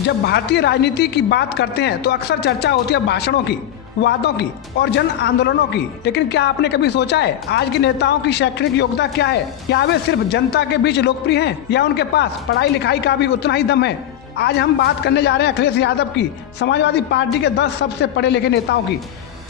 जब भारतीय राजनीति की बात करते हैं तो अक्सर चर्चा होती है भाषणों की, वादों की और जन आंदोलनों की। लेकिन क्या आपने कभी सोचा है आज के नेताओं की शैक्षणिक योग्यता क्या है? क्या वे सिर्फ जनता के बीच लोकप्रिय हैं या उनके पास पढ़ाई लिखाई का भी उतना ही दम है? आज हम बात करने जा रहे हैं अखिलेश यादव की, समाजवादी पार्टी के 10 सबसे पढ़े लिखे नेताओं की,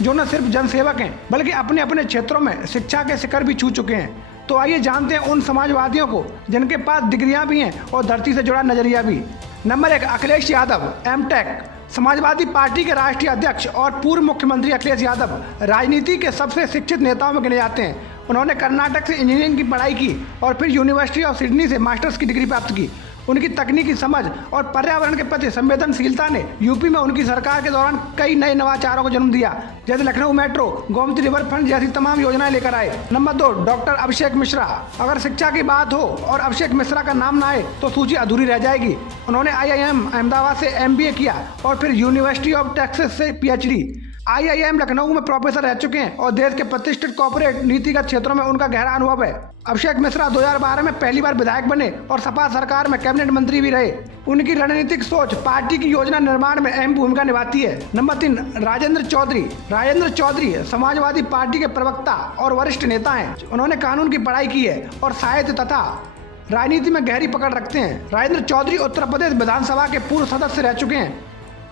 जो न सिर्फ जनसेवक हैं बल्कि अपने अपने क्षेत्रों में शिक्षा के शिखर भी छू चुके हैं। तो आइए जानते हैं उन समाजवादियों को जिनके पास डिग्रियां भी हैं और धरती से जुड़ा नजरिया भी। Number 1, Akhilesh Yadav, MTech. Samajwadi Party के राष्ट्रीय अध्यक्ष और पूर्व मुख्यमंत्री अखिलेश यादव राजनीति के सबसे शिक्षित नेताओं में गिने जाते हैं। उन्होंने कर्नाटक से इंजीनियरिंग की पढ़ाई की और फिर यूनिवर्सिटी ऑफ सिडनी से मास्टर्स की डिग्री प्राप्त की। उनकी तकनीकी समझ और पर्यावरण के प्रति संवेदनशीलता ने यूपी में उनकी सरकार के दौरान कई नए नवाचारों को जन्म दिया, जैसे Lucknow metro, Gomti river front जैसी तमाम योजनाएं लेकर आए। Number 2, doctor Abhishek Mishra. अगर शिक्षा की बात हो और अभिषेक मिश्रा का नाम ना आए तो सूची अधूरी रह जाएगी। उन्होंने IIM अहमदाबाद से MBA किया और फिर यूनिवर्सिटी ऑफ टेक्सास से PhD। IIM लखनऊ में प्रोफेसर रह चुके हैं और देश के प्रतिष्ठित कॉर्पोरेट नीतिगत क्षेत्रों में उनका गहरा अनुभव है। अभिषेक मिश्रा 2012 में पहली बार विधायक बने और सपा सरकार में कैबिनेट मंत्री भी रहे। उनकी रणनीतिक सोच पार्टी की योजना निर्माण में अहम भूमिका निभाती है। नंबर 3, राजेंद्र चौधरी। राजेंद्र चौधरी समाजवादी पार्टी के प्रवक्ता और वरिष्ठ नेता हैं। उन्होंने कानून की पढ़ाई की है और साहित्य तथा राजनीति में गहरी पकड़ रखते हैं। राजेंद्र चौधरी उत्तर प्रदेश विधानसभा के पूर्व सदस्य रह चुके हैं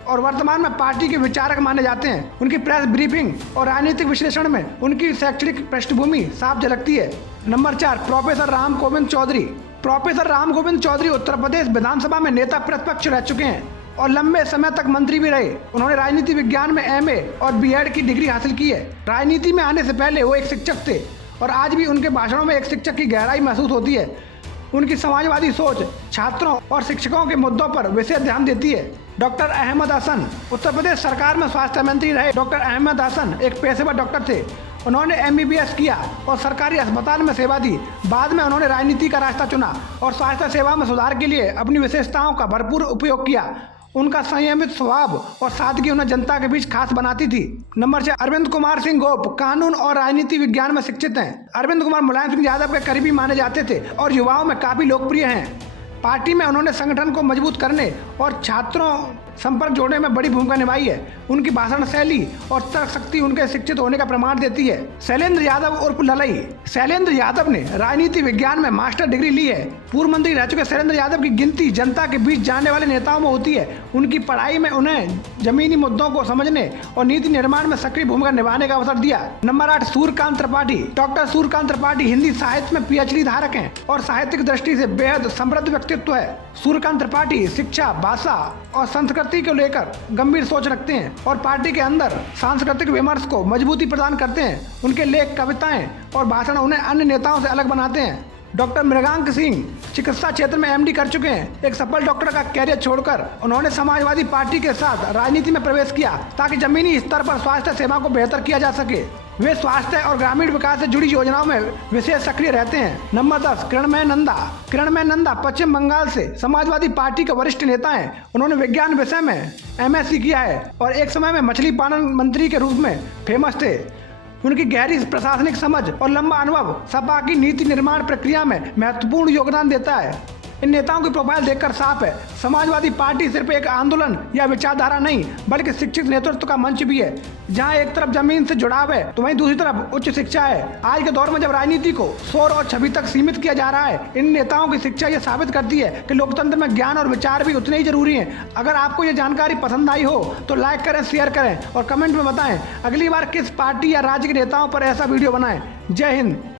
और वर्तमान में पार्टी के विचारक माने जाते हैं। उनकी प्रेस ब्रीफिंग और राजनीतिक विश्लेषण में उनकी शैक्षणिक पृष्ठभूमि साफ झलकती है। Number 4, professor Ram Govind Chaudhary. Professor Ram Govind Chaudhary Uttar Pradesh विधानसभा में नेता प्रतिपक्ष रह चुके हैं और लंबे समय तक मंत्री भी रहे। उन्होंने राजनीति विज्ञान में MA और B.Ed की डिग्री हासिल की है। राजनीति में आने से पहले वो एक शिक्षक थे और आज भी उनके भाषणों में एक शिक्षक की गहराई महसूस होती है। उनकी समाजवादी सोच छात्रों और शिक्षकों के मुद्दों पर विशेष ध्यान देती है। डॉक्टर अहमद हसन। उत्तर प्रदेश सरकार में स्वास्थ्य मंत्री रहे डॉक्टर अहमद हसन एक पेशेवर डॉक्टर थे। उन्होंने MBBS किया और सरकारी अस्पताल में सेवा दी। बाद में उन्होंने राजनीति का रास्ता चुना और स्वास्थ्य सेवा में सुधार के लिए अपनी विशेषताओं का भरपूर उपयोग किया। उनका संयमित स्वभाव और सादगी उन्हें जनता के बीच खास बनाती थी। नंबर 6, अरविंद कुमार सिंह गोप। कानून और राजनीति विज्ञान में शिक्षित हैं। अरविंद कुमार मुलायम सिंह यादव के करीबी माने जाते थे और युवाओं में काफी लोकप्रिय हैं। पार्टी में उन्होंने संगठन को मजबूत करने और छात्रों संपर्क जोड़ने में बड़ी भूमिका निभाई है। उनकी भाषण शैली और तर्क शक्ति उनके शिक्षित होने का प्रमाण देती है। शैलेंद्र यादव उर्फ ललई। शैलेंद्र यादव ने राजनीति विज्ञान में मास्टर डिग्री ली है। पूर्व मंत्री रह चुके शैलेंद्र यादव की गिनती जनता के बीच जाने वाले नेताओं में होती है। उनकी पढ़ाई में उन्हें जमीनी मुद्दों को समझने और नीति निर्माण में सक्रिय भूमिका निभाने का अवसर दिया। नंबर 8, सूर्यकांत त्रिपाठी। डॉक्टर सूर्यकांत त्रिपाठी हिंदी साहित्य में PhD धारक हैं और साहित्यिक दृष्टि से बेहद समृद्ध व्यक्तित्व है। सूर्यकांत त्रिपाठी शिक्षा, भाषा और संस्कृति को लेकर गंभीर सोच रखते हैं और पार्टी के अंदर सांस्कृतिक विमर्श को मजबूती प्रदान करते हैं। उनके लेख, कविताएं और भाषण उन्हें अन्य नेताओं से अलग बनाते हैं। डॉक्टर मृगांक सिंह चिकित्सा क्षेत्र में MD कर चुके हैं। एक सफल डॉक्टर का कैरियर छोड़कर उन्होंने समाजवादी पार्टी के साथ राजनीति में प्रवेश किया ताकि जमीनी स्तर पर स्वास्थ्य सेवा को बेहतर किया जा सके। वे स्वास्थ्य और ग्रामीण विकास से जुड़ी योजनाओं में विशेष सक्रिय रहते हैं। नंबर 10, किरणमय नंदा। किरणमय नंदा पश्चिम बंगाल से समाजवादी पार्टी के वरिष्ठ नेता हैं। उन्होंने विज्ञान विषय में MSc किया है और एक समय में मछली पालन मंत्री के रूप में फेमस थे। उनकी गहरी प्रशासनिक समझ और लंबा अनुभव सपा की नीति निर्माण प्रक्रिया में महत्वपूर्ण योगदान देता है। इन नेताओं की प्रोफाइल देखकर साफ है, समाजवादी पार्टी सिर्फ एक आंदोलन या विचारधारा नहीं बल्कि शिक्षित नेतृत्व का मंच भी है। जहां एक तरफ जमीन से जुड़ाव है तो वहीं दूसरी तरफ उच्च शिक्षा है। आज के दौर में जब राजनीति को शोर और छवि तक सीमित किया जा रहा है, इन नेताओं की शिक्षा ये साबित करती है कि लोकतंत्र में ज्ञान और विचार भी उतने ही जरूरी हैं। अगर आपको ये जानकारी पसंद आई हो तो लाइक करें, शेयर करें और कमेंट में बताएं अगली बार किस पार्टी या राज्य के नेताओं पर ऐसा वीडियो बनाएं। जय हिंद।